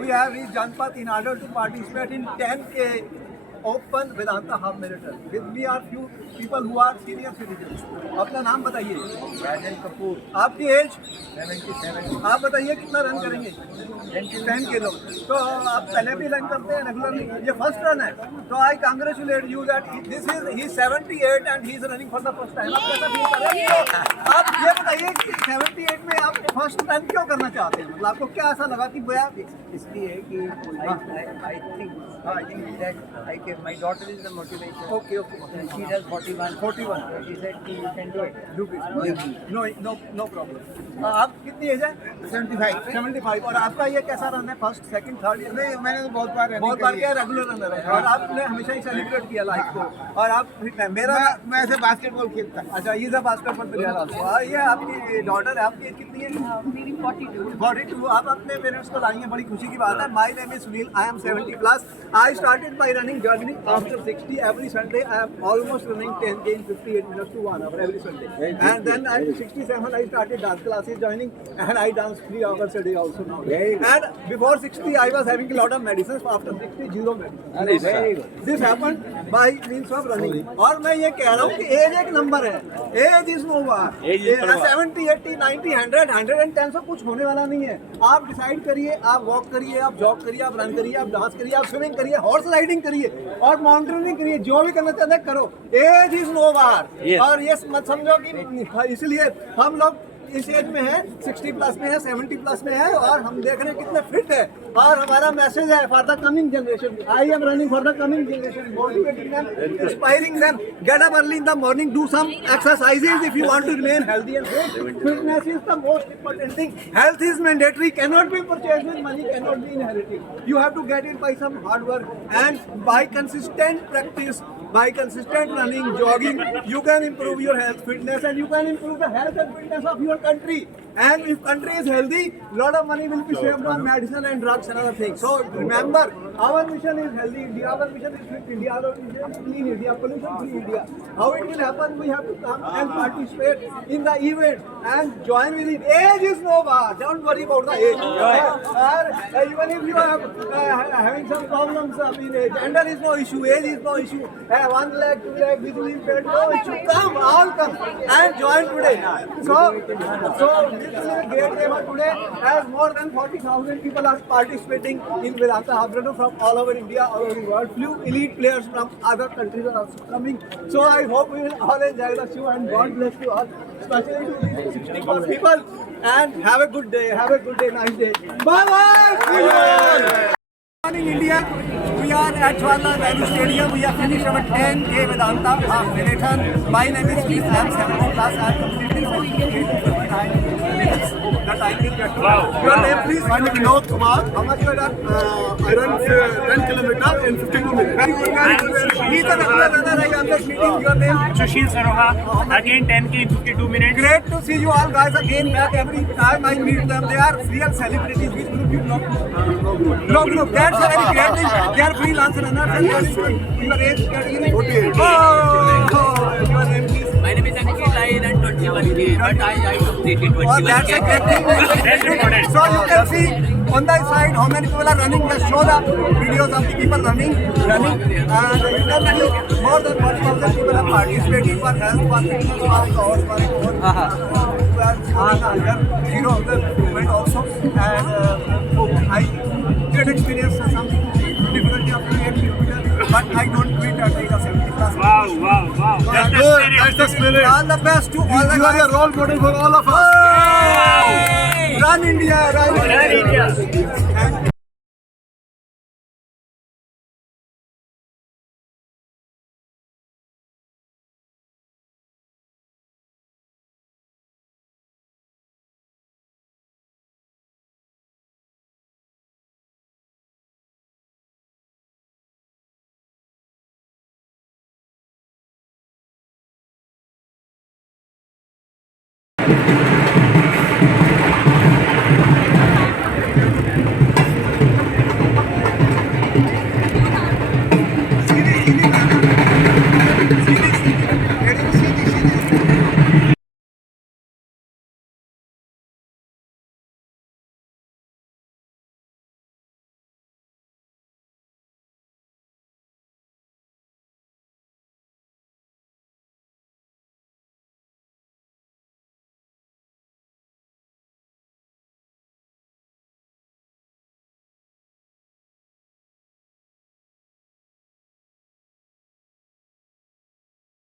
we have reached Janpat in order to participate in 10K Open Vedanta Half Marathon. With me are few people who are senior citizens. अपना नाम बताइए। राजन कपूर। आपकी as 77। आप बताइए कितना run करेंगे? 10 kilo. तो आप पहले भी रन करते हैं रेगुलरली? ये फर्स्ट रन है। तो I congratulate you that this is he 78 and he is running for the first time. आप कैसा फील कर रहे हैं? आप ये बताइए कि 78 में आप फर्स्ट रन क्यों करना चाहते हैं? मतलब आपको क्या ऐसा लगा कि भैया इसलिए कि I think that my daughter is the motivation. Okay. She does 41. 41. She said you can do it. Do it. No problem. आप कितनी एज है? 75 और आपका ये कैसा रन है? First, second, third? नहीं, मैंने तो बहुत बार किया, रेगुलर रनर है और आपने हमेशा ही सेलिब्रेट किया लाइफ को और आप फिट है। मैं ऐसे बास्केटबॉल खेलता। अच्छा, ये सब बास्केटबॉल प्लेयर आल्सो। ये आपकी डॉटर है, आपकी एज कितनी है? मेरी 42. 42। आप अपने पेरेंट्स को लाएंगे, बड़ी खुशी की बात है। My name is Sunil, I am 70+. I started my running journey after 60 every Sunday. I am almost running 10K in 58 minutes to 1 hour every Sunday. And then at 67 I started dance classes joining and I dance 3 hours a day also now. And before 60 I was having a lot of medicines. After 60 zero medicine. This happened by means of running. और मैं ये कह रहा हूँ कि as एक number है. As is no बार. 70, 80, 90, 100, 110 से कुछ होने वाला नहीं है. आप डिसाइड करिए, आप वॉक करिए, आप जॉग करिए, आप रन करिए, आप डांस करिए, आप स्विमिंग करिए, हॉर्स राइडिंग करिए और माउंटेनिंग करिए, जो भी करना चाहते हैं करो. एज इज नो बार. और ये मत समझो कि इसलिए हम लोग इस एज में है, 60+ में है, 70+ में है और हम देख रहे हैं कितने फिट है. और हमारा मैसेज है for the coming generation. I am running for the coming generation, motivating them, inspiring them. Get up early in the morning, do some exercises if you want to remain healthy and fit. Fitness is the most important thing. Health is mandatory, cannot be purchased with money, cannot be inherited. You have to get it by some hard work and by consistent practice. By consistent running, jogging, you can improve your health, fitness, and you can improve the health and fitness of your country. And if country is healthy, lot of money will be saved on medicine and drugs and other things. So remember, our mission is healthy India, our mission is fit India, our mission is clean India, pollution-free India. How it will happen? We have to come and participate in the event and join with it. Age is no bar. Don't worry about the age. Even if you are having some problems, I mean, gender is no issue, age is no issue. 1 lakh, 2 lakh, visually impaired, no issue. Come, all come and join today. So this is a great day for today, as more than 40,000 people are participating in Vedanta Half Marathon from all over India, all over the world. Few elite players from other countries are also coming. So I hope we will all enjoy the show and God bless you all, especially to these 60+ people. And have a good day, nice day. Bye bye. See you all. Morning India. We are at Jawaharlal Nehru Stadium. We have finished our 10K Vedanta Half Marathon. My name is Keith. I am 70+. I am completing 58 minutes. The time will get to your name, please. My name is Vinod Kumar. How much you have done? I run 10 kilometers in 52 minutes. Very good. He's a regular runner. I am just meeting your name. Sushil Saroha, again 10K in 52 minutes. Great to see you all guys again back. Every time I meet them, they are real celebrities. Which group you belong to? No group. That's a very great thing. They are freelance runners. And what is your age category? 48. Oh, your name please. My name is Ankit. I run 21K, but I completed Oh, that's a 21K. great thing. That's important. So you can see on the side how many people are running. Just show the videos of the people running. And you can see more than 40,000 people are participating for health, for fitness, for cause, for zero hunger movement also. And I did experience some difficulty of 8 kilometers, but I don't quit at age of 70+. Wow. That's the spirit. That's the spirit. All the best to all the You are a guys. role model for all of us. Run India, run India. Thank you.